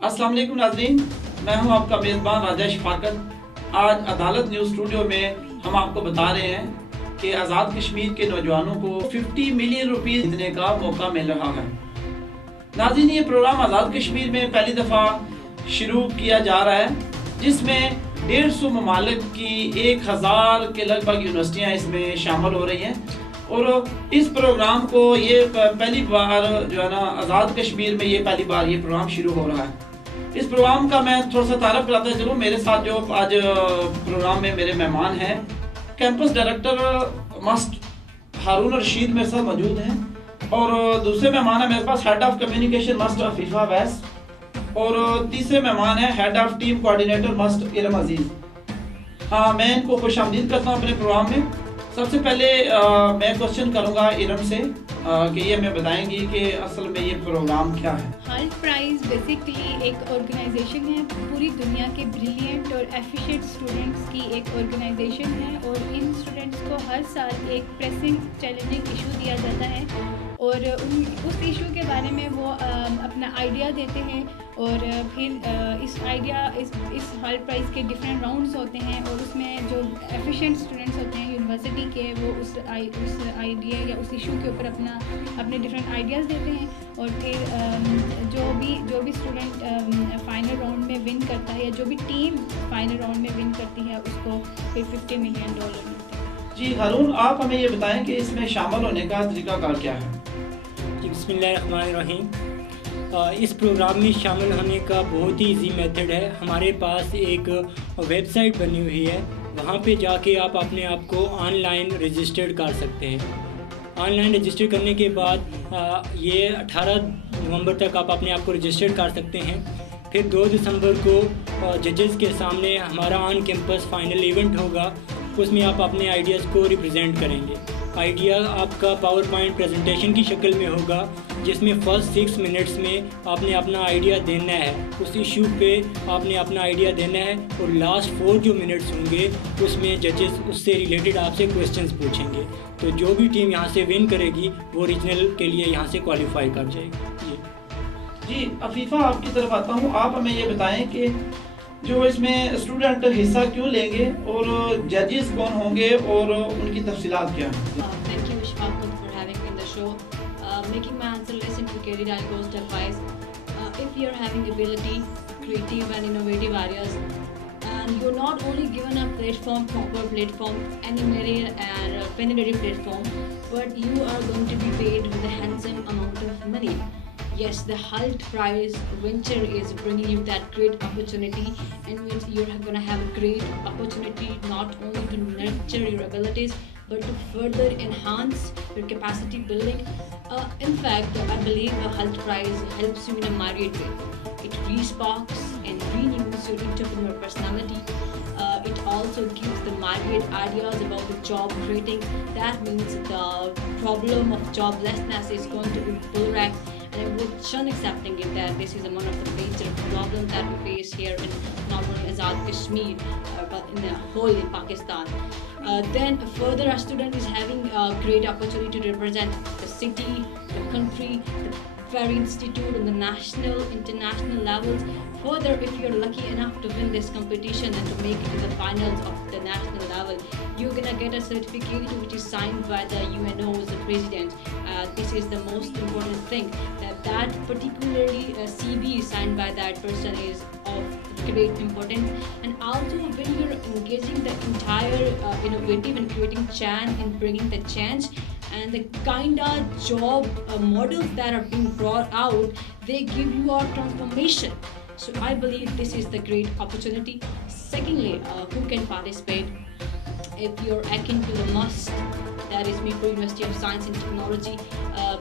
अस्सलाम वालेकुम नाज़रीन, मैं हूं आपका मेज़बान राजेश फाकत। आज अदालत न्यूज़ स्टूडियो में हम आपको बता रहे हैं कि आज़ाद कश्मीर के नौजवानों को 50 मिलियन रुपये जीतने का मौका मिल रहा है। नाज़रीन, ये प्रोग्राम आज़ाद कश्मीर में पहली दफ़ा शुरू किया जा रहा है, जिसमें 150 ममालिक की 1000 के लगभग यूनिवर्सिटियाँ इसमें शामिल हो रही हैं। और इस प्रोग्राम को ये पहली बार जो है ना, आज़ाद कश्मीर में ये पहली बार ये प्रोग्राम शुरू हो रहा है। इस प्रोग्राम का मैं थोड़ा सा तारफ़ कराता चलूँ। मेरे साथ जो आज प्रोग्राम में मेरे मेहमान हैं, कैंपस डायरेक्टर मस्ट हारून रशीद मेरे साथ मौजूद हैं, और दूसरे मेहमान हैं मेरे पास हेड ऑफ कम्युनिकेशन मस्ट अफीफ़ा वैस, और तीसरे मेहमान हैं हेड ऑफ टीम कोऑर्डिनेटर मस्ट इरम अजीज़। हाँ, मैं इनको खुशामदीद करता हूँ अपने प्रोग्राम में। सबसे पहले मैं क्वेश्चन करूँगा इरम से कि ये हमें बताएंगी कि असल में ये प्रोग्राम क्या है। हल्ट प्राइज़ बेसिकली एक ऑर्गेनाइजेशन है, पूरी दुनिया के ब्रिलियंट और एफिशिएंट स्टूडेंट्स की एक ऑर्गेनाइजेशन है, और इन स्टूडेंट्स को हर साल एक प्रेसिंग चैलेंजिंग इशू दिया जाता है, और उस इशू के बारे में वो अपना आइडिया देते हैं, और फिर इस हल्ट प्राइज़ के डिफरेंट राउंड्स होते हैं, और उसमें जो एफिशिएंट स्टूडेंट्स होते हैं यूनिवर्सिटी के, वो उस आइडिया या उस इशू के ऊपर अपने डिफरेंट आइडियाज़ देते हैं, और फिर जो भी स्टूडेंट फाइनल राउंड में विन करता है, या जो भी टीम फाइनल राउंड में विन करती है, उसको फिर $50 मिलियन मिलते हैं। जी हारून, आप हमें ये बताएं कि इसमें शामिल होने का तरीकाकार क्या है। जी, बिस्मिल्लाहिर्रहमानिर्रहीम। इस प्रोग्राम में शामिल होने का बहुत ही ईजी मेथड है। हमारे पास एक वेबसाइट बनी हुई है, वहाँ पे जाके आप अपने आप को ऑनलाइन रजिस्टर्ड कर सकते हैं। ऑनलाइन रजिस्टर करने के बाद ये 18 नवंबर तक आप अपने आप को रजिस्टर कर सकते हैं। फिर 2 दिसंबर को जजेस के सामने हमारा ऑन कैंपस फाइनल इवेंट होगा, उसमें आप अपने आइडियाज़ को रिप्रेजेंट करेंगे। आइडिया आपका पावर पॉइंट प्रेजेंटेशन की शक्ल में होगा, जिसमें फर्स्ट 6 मिनट्स में आपने अपना आइडिया देना है, उस इशू पे आपने अपना आइडिया देना है, और लास्ट 4 जो मिनट्स होंगे उसमें जजेस उससे रिलेटेड आपसे क्वेश्चंस पूछेंगे। तो जो भी टीम यहाँ से विन करेगी वो रीजनल के लिए यहाँ से क्वालिफाई कर जाएगी। जी अफीफ़ा, आपकी तरफ आता हूँ। आप हमें ये बताएं कि जो इसमें स्टूडेंट हिस्सा क्यों लेंगे, और जजेस कौन होंगे, और उनकी तफसीलात क्या हैं। Thank you, Ishfaq, for having me in the show. Making my answer less intricate, I'll go stepwise. If you're having ability, creative and innovative ideas, and you're not only given a platform, proper platform, animated and penetrative platform, but you are going to be paid with a handsome amount of money. Yes, the Hult Prize venture is bringing you that great opportunity, in which you're going to have a great opportunity not only to nurture your abilities, but to further enhance your capacity building. In fact, I believe the Hult Prize helps you in a myriad way. It resparks and renews your entrepreneur personality. It also gives the myriad ideas about the job creating. That means the problem of joblessness is going to be full-rack, and I would shun accepting it that this is one of the major problems that we face here in not only Azad Kashmir, but in the whole in Pakistan. Then further, a student is having a great opportunity to represent the city, the country, the very institute on the national, international levels. Further, if you're lucky enough to win this competition and to make it to the finals of the national level, you're gonna get a certificate which is signed by the UNO's the president. This is the most important thing, that particularly CV signed by that person is of great importance. And also, when you're engaging the entire innovative and creating change in bringing the change, and the kind of job models that are being brought out, they give you a transformation. So I believe this is the great opportunity. Secondly, who can participate? If you're akin to the must, that is Mirpur University of Science and Technology,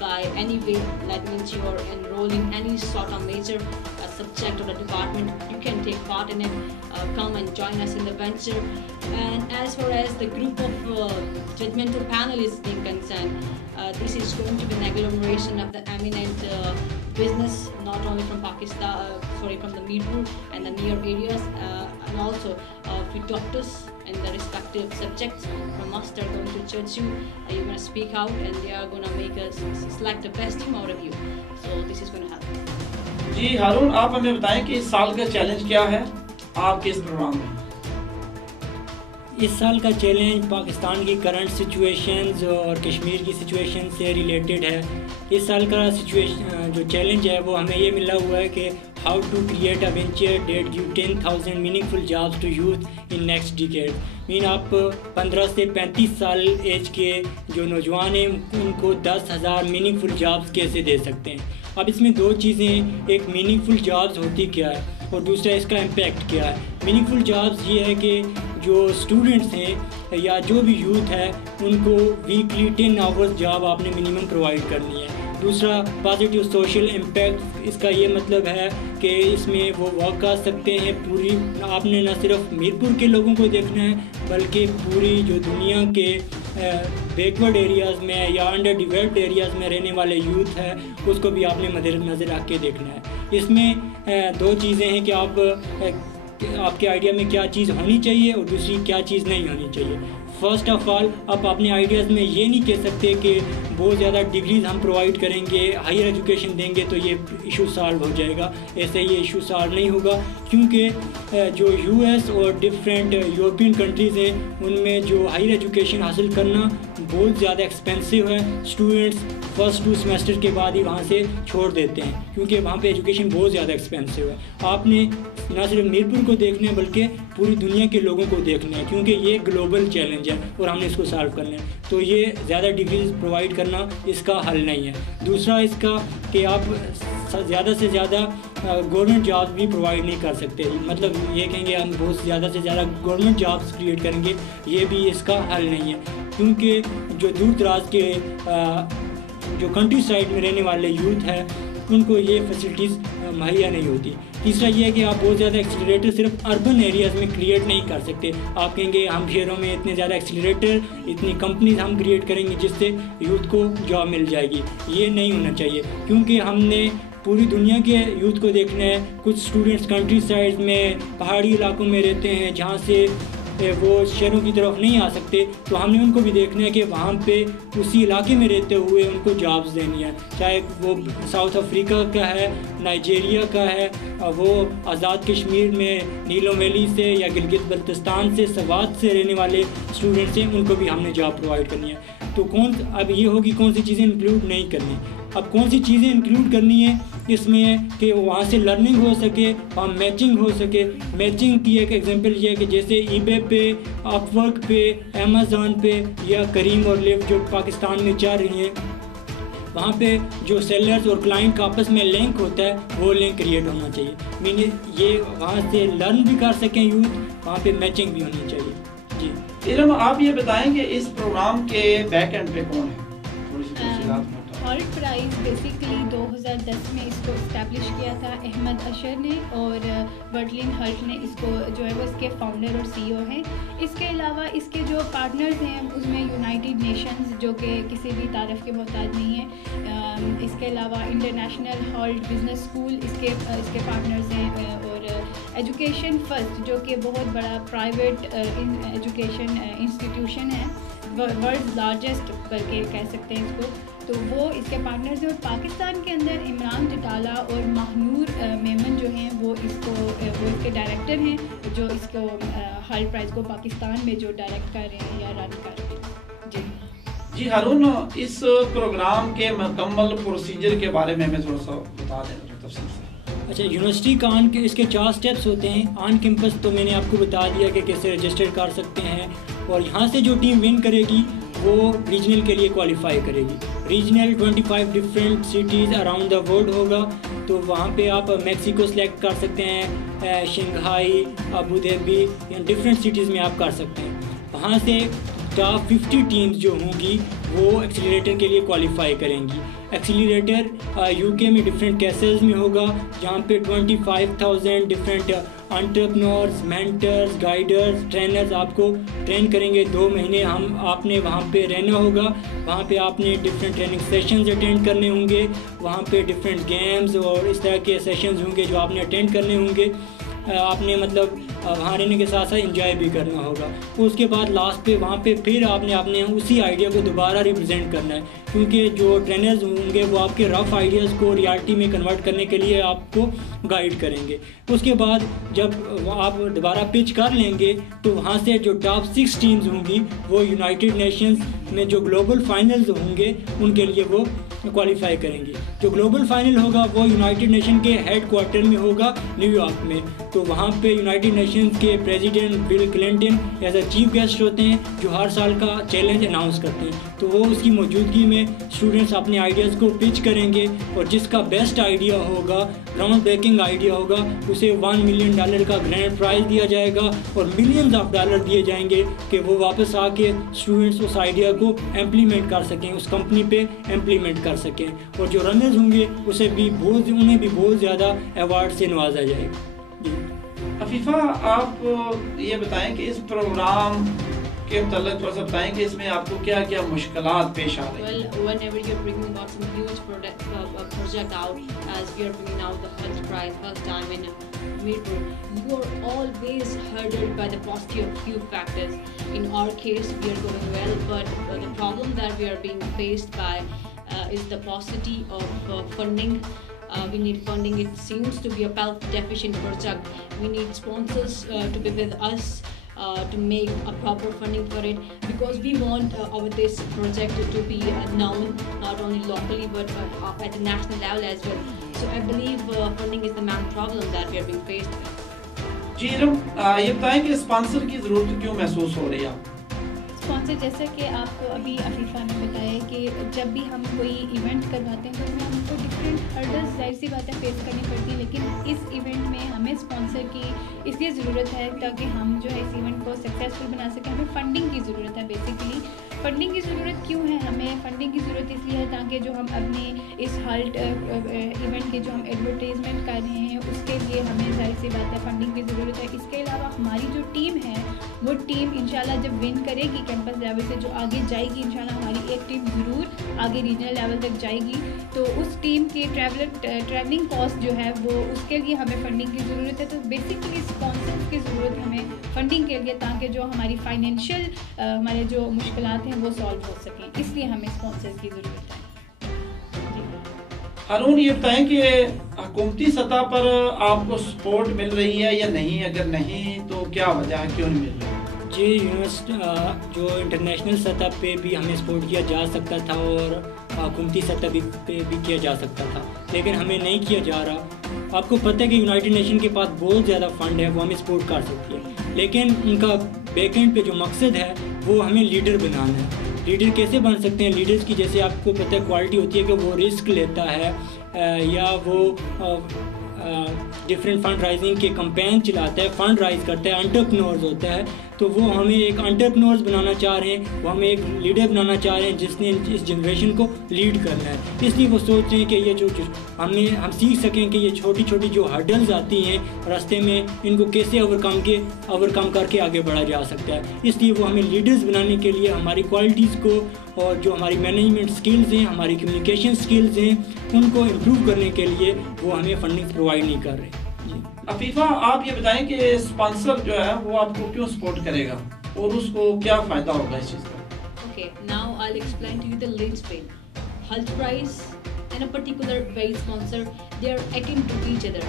by any way, that means you're enrolling any sort of major subject or a department, you can take part in it. Come and join us in the venture. And as far as the group of judgmental panel is being concerned, this is going to be an agglomeration of the eminent business, not only from Pakistan, from the Mirpur and the near areas, and also few doctors in the respective subjects from us are going to judge you. You're going to speak out, and they are going to make us select the best team out of you. So this is going to happen. जी हारून, आप हमें बताएं कि इस साल का challenge क्या है आपके इस प्रोग्राम में? इस साल का चैलेंज पाकिस्तान की करंट सिचुएशंस और कश्मीर की सिचुएशन से रिलेटेड है। इस साल का जो चैलेंज है वो हमें ये मिला हुआ है कि how to create a venture that give 10,000 meaningful jobs to youth in next decade. Mean आप 15 से 35 साल एज के जो नौजवान हैं उनको 10,000 मीनिंगफुल जॉब्स कैसे दे सकते हैं। अब इसमें दो चीज़ें, एक मीनिंगफुल जॉब्स होती क्या है और दूसरा इसका इम्पैक्ट क्या है। मीनिंगफुल जॉब्स ये है कि जो स्टूडेंट्स हैं या जो भी यूथ है उनको वीकली 10 आवर्स जॉब आपने मिनिमम प्रोवाइड करनी है। दूसरा पॉजिटिव सोशल इम्पैक्ट, इसका ये मतलब है कि इसमें वो वर्क कर सकते हैं। पूरी आपने न सिर्फ मीरपुर के लोगों को देखना है बल्कि पूरी जो दुनिया के बैकवर्ड एरियाज़ में या अंडर डेवलप्ड एरियाज़ में रहने वाले यूथ है उसको भी आपने मद्देनज़र रख के देखना है। इसमें दो चीज़ें हैं कि आपके आइडिया में क्या चीज़ होनी चाहिए और दूसरी क्या चीज़ नहीं होनी चाहिए। फर्स्ट ऑफ ऑल, आप अपने आइडियाज़ में ये नहीं कह सकते कि बहुत ज़्यादा डिग्रीज हम प्रोवाइड करेंगे, हायर एजुकेशन देंगे तो ये इशू सॉल्व हो जाएगा। ऐसे ये इशू सॉल्व नहीं होगा, क्योंकि जो यूएस और डिफरेंट यूरोपियन कंट्रीज़ हैं उनमें जो हायर एजुकेशन हासिल करना बहुत ज़्यादा एक्सपेंसिव है। स्टूडेंट्स फर्स्ट 2 सेमेस्टर के बाद ही वहाँ से छोड़ देते हैं क्योंकि वहाँ पे एजुकेशन बहुत ज़्यादा एक्सपेंसिव है। आपने ना सिर्फ मीरपुर को देखना है बल्कि पूरी दुनिया के लोगों को देखना है, क्योंकि ये ग्लोबल चैलेंज है और हमने इसको सॉल्व करना है। तो ये ज़्यादा डिग्रीज प्रोवाइड करना इसका हल नहीं है। दूसरा इसका कि आप ज़्यादा से ज़्यादा गवर्नमेंट जॉब्स भी प्रोवाइड नहीं कर सकते। मतलब ये कहेंगे हम बहुत ज़्यादा से ज़्यादा गवर्नमेंट जॉब्स क्रिएट करेंगे, ये भी इसका हल नहीं है, क्योंकि जो दूर दराज के जो कंट्री साइड में रहने वाले यूथ हैं उनको ये फैसिलिटीज़ मुहैया नहीं होती। तीसरा ये है कि आप बहुत ज़्यादा एक्सीलरेटर सिर्फ अर्बन एरियाज़ में क्रिएट नहीं कर सकते। आप कहेंगे हम शहरों में इतने ज़्यादा एक्सीलरेटर, इतनी कंपनीज हम क्रिएट करेंगे जिससे यूथ को जॉब मिल जाएगी। ये नहीं होना चाहिए, क्योंकि हमने पूरी दुनिया के यूथ को देखना है। कुछ स्टूडेंट्स कंट्री साइड में पहाड़ी इलाकों में रहते हैं जहाँ से वो शहरों की तरफ नहीं आ सकते, तो हमने उनको भी देखना है कि वहाँ पे उसी इलाके में रहते हुए उनको जॉब्स देनी है। चाहे वो साउथ अफ्रीका का है, नाइजीरिया का है, वो आज़ाद कश्मीर में नीलों वैली से या गिलगित बल्तिस्तान से, सवात से रहने वाले स्टूडेंट्स हैं, उनको भी हमने जॉब प्रोवाइड करनी है। तो अब ये होगी कौन सी चीज़ें इंक्लूड नहीं करनी। अब कौन सी चीज़ें इंक्लूड करनी है इसमें कि वहाँ से लर्निंग हो सके, वहाँ मैचिंग हो सके। मैचिंग की एक एग्जांपल ये है कि जैसे ईबे पे, अपवर्क पे, अमेज़ॉन पे या करीम और लिव जो पाकिस्तान में चल रही हैं, वहाँ पे जो सेलर्स और क्लाइंट का आपस में लिंक होता है वो लिंक क्रिएट होना चाहिए। मीनिंग ये वहाँ से लर्न भी कर सकें यूथ, वहाँ पे मैचिंग भी होनी चाहिए। जी इरम, आप ये बताएं कि इस प्रोग्राम के बैक एंड पे कौन है? थोड़ी सी तफसीलात हॉल्ट प्राइज़ बेसिकली 2010 में इसको इस्टेब्लिश किया था अहमद अशर ने, और वर्डलिन हल्ट ने इसको जो है वो इसके फाउंडर और CEO हैं। इसके अलावा इसके जो पार्टनर्स हैं उसमें यूनाइटेड नेशंस जो कि किसी भी तारीफ़ के मोहताज नहीं है। इसके अलावा इंटरनेशनल हॉल्ट बिज़नेस स्कूल इसके पार्टनर्स हैं, और एजुकेशन फर्स्ट जो कि बहुत बड़ा प्राइवेट एजुकेशन इंस्टीट्यूशन है, वर्ल्ड लार्जेस्ट करके कह सकते हैं इसको, तो वो इसके पार्टनर्स हैं। और पाकिस्तान के अंदर इमरान जटाला और महनूर मेमन जो हैं वो इसके डायरेक्टर हैं, जो इसको हॉल्ट प्राइज़ को पाकिस्तान में जो डायरेक्ट कर रहे हैं या रन कर रहे हैं। जी हारून, इस प्रोग्राम के मुकम्मल प्रोसीजर के बारे में हमें थोड़ा सा बता दें तफसील से। अच्छा, यूनिवर्सिटी का इसके 4 स्टेप्स होते हैं। ऑन कैंपस तो मैंने आपको बता दिया कि कैसे रजिस्टर कर सकते हैं, और यहाँ से जो टीम विन करेगी वो रीजनल के लिए क्वालिफाई करेगी। Regional 25 different cities around the world होगा, तो वहाँ पे आप मैक्सिको सेलेक्ट कर सकते हैं, Shanghai, Abu Dhabi, different cities में आप कर सकते हैं। वहाँ से टॉप 50 टीम्स जो होंगी वो एक्सीलरेटर के लिए क्वालिफाई करेंगी। एक्सीलरेटर यूके में डिफरेंट कैसेस में होगा, जहाँ पे 25,000 different entrepreneurs, mentors, guiders, trainers आपको ट्रेन करेंगे। 2 महीने आपने वहाँ पे रहना होगा। वहाँ पे आपने डिफरेंट ट्रेनिंग सेशंस अटेंड करने होंगे, वहाँ पे डिफरेंट गेम्स और इस तरह के सेशंस होंगे जो आपने अटेंड करने होंगे। आपने मतलब वहाँ रहने के साथ साथ एंजॉय भी करना होगा। उसके बाद लास्ट पे वहाँ पे फिर आपने उसी आइडिया को दोबारा रिप्रेजेंट करना है, क्योंकि जो ट्रेनर्स होंगे वो आपके रफ़ आइडियाज़ को रियलिटी में कन्वर्ट करने के लिए आपको गाइड करेंगे। उसके बाद जब आप दोबारा पिच कर लेंगे तो वहाँ से जो टॉप 6 टीम्स होंगी वो यूनाइटेड नेशंस में जो ग्लोबल फाइनल्स होंगे उनके लिए वो क्वालिफाई करेंगे। जो ग्लोबल फाइनल होगा वो यूनाइटेड नेशन के हेड क्वार्टर में होगा न्यूयॉर्क में। तो वहाँ पे यूनाइटेड नेशंस के president Bill Clinton as a chief guest होते हैं, जो हर साल का चैलेंज अनाउंस करते हैं। तो वो उसकी मौजूदगी में स्टूडेंट्स अपने आइडियाज़ को पिच करेंगे और जिसका बेस्ट आइडिया होगा, ग्राउंड ब्रेकिंग आइडिया होगा, उसे $1 मिलियन का ग्रैंड प्राइज़ दिया जाएगा और मिलियंस ऑफ डॉलर दिए जाएंगे कि वो वापस आके स्टूडेंट्स उस आइडिया को इम्प्लीमेंट कर सकें, उस कंपनी पे इम्प्लीमेंट कर सकें। और जो रनर्स होंगे उन्हें भी बहुत ज़्यादा अवार्ड से नवाजा जाएगा। अफीफ़ा, आप ये बताएं कि इस प्रोग्राम के मतलब थोड़ा सा बताएं कि इसमें आपको क्या क्या मुश्किलात पेश आ रही हैं? Well, whenever you're bringing about some huge project out, as we are bringing out the first prize, first time in Mirpur, you're always hurdled by the paucity of few factors. In our case, we are going well, but the problem that we are being faced by is the paucity of funding. We need funding. It seems to be a deficient project. We need sponsors to be with us to make a proper funding for it, because we want this project to be known not only locally but at the national level as well. So I believe funding is the main problem that we are being faced with. जी ये बताएं कि sponsor की ज़रूरत क्यों महसूस हो रही है आपको? स्पॉन्सर, जैसा कि आपको अभी अफीफ़ा ने बताया कि जब भी हम कोई इवेंट करवाते हैं तो उसमें हमको डिफरेंट हर्डल्स जाहिर सी बातें फेस करनी पड़ती है, लेकिन इस इवेंट में हमें स्पॉन्सर की इसलिए ज़रूरत है ताकि हम जो है इस इवेंट को सक्सेसफुल बना सकें। हमें फ़ंडिंग की ज़रूरत है। बेसिकली फ़ंडिंग की ज़रूरत क्यों है? हमें फ़ंडिंग की ज़रूरत इसलिए है ताकि जो हम अपने इस हल्ट इवेंट के जो हम एडवर्टाइजमेंट कर रहे हैं उसके लिए हमें जाहिर सी बात है फ़ंडिंग की ज़रूरत है। इसके अलावा हमारी जो टीम है वो टीम इंशाल्लाह जब विन करेगी कैंपस लेवल से, जो आगे जाएगी, इंशाल्लाह हमारी एक टीम ज़रूर आगे रीजनल लेवल तक जाएगी। तो उस टीम के ट्रैवलिंग कॉस्ट जो है वो उसके लिए हमें फ़ंडिंग की ज़रूरत है। तो बेसिकली स्पॉन्सर्स की ज़रूरत हमें फ़ंडिंग के लिए, ताकि जो हमारी फाइनेंशियल हमारे जो मुश्किलात हैं वो सॉल्व हो सकें, इसलिए हमें स्पॉन्सर्स की ज़रूरत है। हारून, ये बताएं कि हुकूमती सतह पर आपको सपोर्ट मिल रही है या नहीं? अगर नहीं तो क्या वजह है, क्यों नहीं मिल रही? जी, जो इंटरनेशनल सतह पे भी हमें सपोर्ट किया जा सकता था और हुकूमती सतह पे भी किया जा सकता था, लेकिन हमें नहीं किया जा रहा। आपको पता है कि यूनाइटेड नेशन के पास बहुत ज़्यादा फ़ंड है, वो हमें सपोर्ट कर सकती है, लेकिन उनका बैकएंड पे जो मकसद है वो हमें लीडर बनाना है। लीडर कैसे बन सकते हैं? लीडर्स की जैसे आपको पता है क्वालिटी होती है कि वो रिस्क लेता है या वो डिफरेंट फंड राइजिंग के कैंपेन चलाता है, फंड राइज करता है, एंटरप्रेन्योर्स होता है। तो वो हमें एक एंटरप्रेन्योर्स बनाना चाह रहे हैं, वो हमें एक लीडर बनाना चाह रहे हैं जिसने इस जनरेशन को लीड करना है। इसलिए वो सोच रहे हैं कि ये जो हम सीख सकें कि ये छोटी छोटी जो हर्डल्स आती हैं रास्ते में, इनको कैसे ओवरकम करके आगे बढ़ा जा सकता है। इसलिए वो हमें लीडर्स बनाने के लिए हमारी क्वालिटीज़ को और जो हमारी मैनेजमेंट स्किल्स हैं, हमारी कम्युनिकेशन स्किल्स हैं, उनको इम्प्रूव करने के लिए वो हमें फंडिंग प्रोवाइड नहीं कर रहे। अफीफ़ा, आप ये बताएं कि स्पॉन्सर जो है वो आपको क्यों सपोर्ट करेगा और उसको क्या फ़ायदा होगा इस चीज़ का? Okay, now I'll explain to you the linchpin. Hult Prize and a particular very sponsor, they are akin to each other.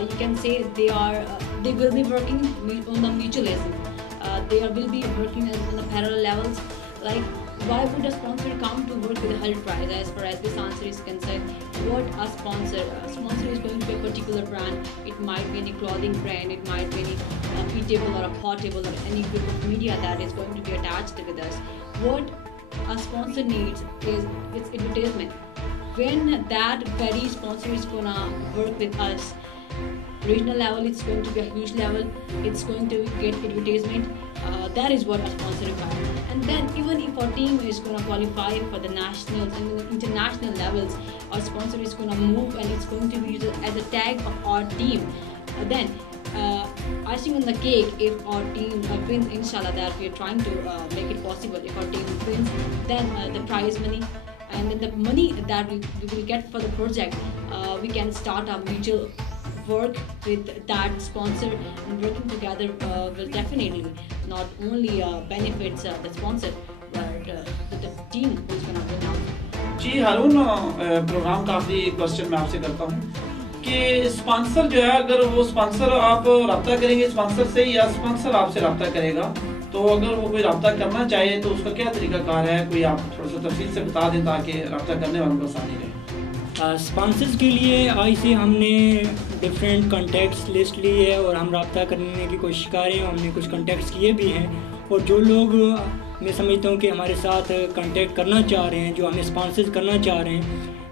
You can say they will be working on the mutualism. They will be working on the parallel levels. Like, why would a sponsor come to work with a Hult Prize? As far as this answer is concerned, what a sponsor is going to be a particular brand. It might be any clothing brand, it might be any eatable or a potable or any group of media that is going to be attached with us. What a sponsor needs is its advertisement. When that very sponsor is gonna work with us, regional level, it's going to be a huge level, it's going to get advertisement. That is what a sponsor requires. And then even if our team is going to qualify for the national and the international levels, our sponsor is going to move and it's going to be used as a tag of our team. Then icing on the cake, if our team wins, inshallah, that we are trying to make it possible. If our team wins, then the prize money and then the money that we will get for the project, we can start a mutual work with that sponsor, and working together will definitely not only benefits the sponsor but the team who's gonna win out. Ji Haroon, programme का आखिरी question मैं आपसे करता हूँ कि sponsor जो है, अगर वो स्पॉन्सर आप रब्ता करेंगे स्पॉन्सर से या स्पॉन्सर आपसे रब्ता करेगा, तो अगर वो कोई रब्ता करना चाहे तो उसका क्या तरीकाकार है, कोई आप थोड़ा सा तफसील से बता दें ताकि रब्ता करने वालों को आसानी रहे। स्पॉन्सर्स के लिए आज से हमने डिफरेंट कॉन्टैक्ट्स लिस्ट ली है और हम रब्ता करने की कोशिश कर रहे हैं। हमने कुछ कॉन्टैक्ट्स किए भी हैं, और जो लोग मैं समझता हूँ कि हमारे साथ कांटेक्ट करना चाह रहे हैं, जो हमें स्पॉन्सर्स करना चाह रहे हैं,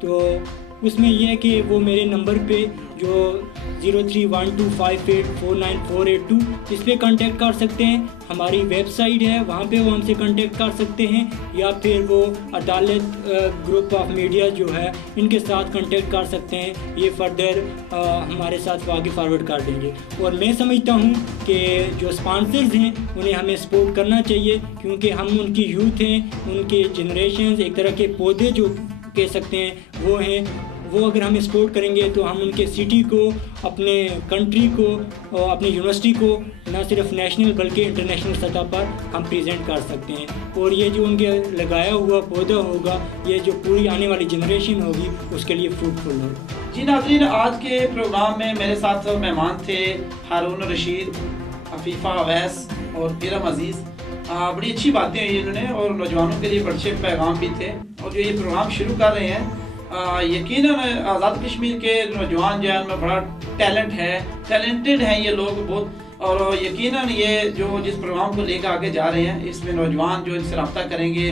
तो उसमें यह है कि वो मेरे नंबर पे जो 0312584948 इस पर कांटेक्ट कर सकते हैं। हमारी वेबसाइट है, वहाँ पे वो हमसे कांटेक्ट कर सकते हैं, या फिर वो अदालत ग्रुप ऑफ मीडिया जो है इनके साथ कांटेक्ट कर सकते हैं। ये फर्दर हमारे साथ आगे फॉरवर्ड कर देंगे। और मैं समझता हूँ कि जो स्पॉन्सर्स हैं उन्हें हमें सपोर्ट करना चाहिए, क्योंकि हम उनकी यूथ हैं, उनके जनरेशन एक तरह के पौधे जो कह सकते हैं वो हैं। वो अगर हमें सपोर्ट करेंगे तो हम उनके सिटी को, अपने कंट्री को और अपनी यूनिवर्सिटी को न सिर्फ नेशनल बल्कि इंटरनेशनल सतह पर हम प्रेजेंट कर सकते हैं। और ये जो उनके लगाया हुआ पौधा होगा, ये जो पूरी आने वाली जनरेशन होगी उसके लिए फ्रूटफुल होगा। जी नाज़रीन, आज के प्रोग्राम में मेरे साथ मेहमान थे हारून रशीद, अफीफ़ा अवैस और इरम अजीज़। बड़ी अच्छी बातें हुई इन्होंने और नौजवानों के लिए बड़े अच्छे पैगाम भी थे। और जो ये प्रोग्राम शुरू कर रहे हैं, यकीनन आज़ाद कश्मीर के नौजवान जो है उनमें बड़ा टैलेंटेड हैं ये लोग बहुत। और यकीनन ये जो जिस प्रोग्राम को लेकर आगे जा रहे हैं, इसमें नौजवान जो इनसे रब्ता करेंगे,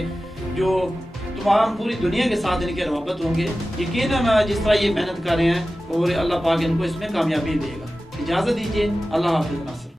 जो तमाम पूरी दुनिया के साथ इनके रवाबत होंगे, यकीनन जिस तरह ये मेहनत कर रहे हैं, और अल्लाह पाक इनको इसमें कामयाबी देगा। इजाज़त दीजिए, अल्लाह हाफ़िज़।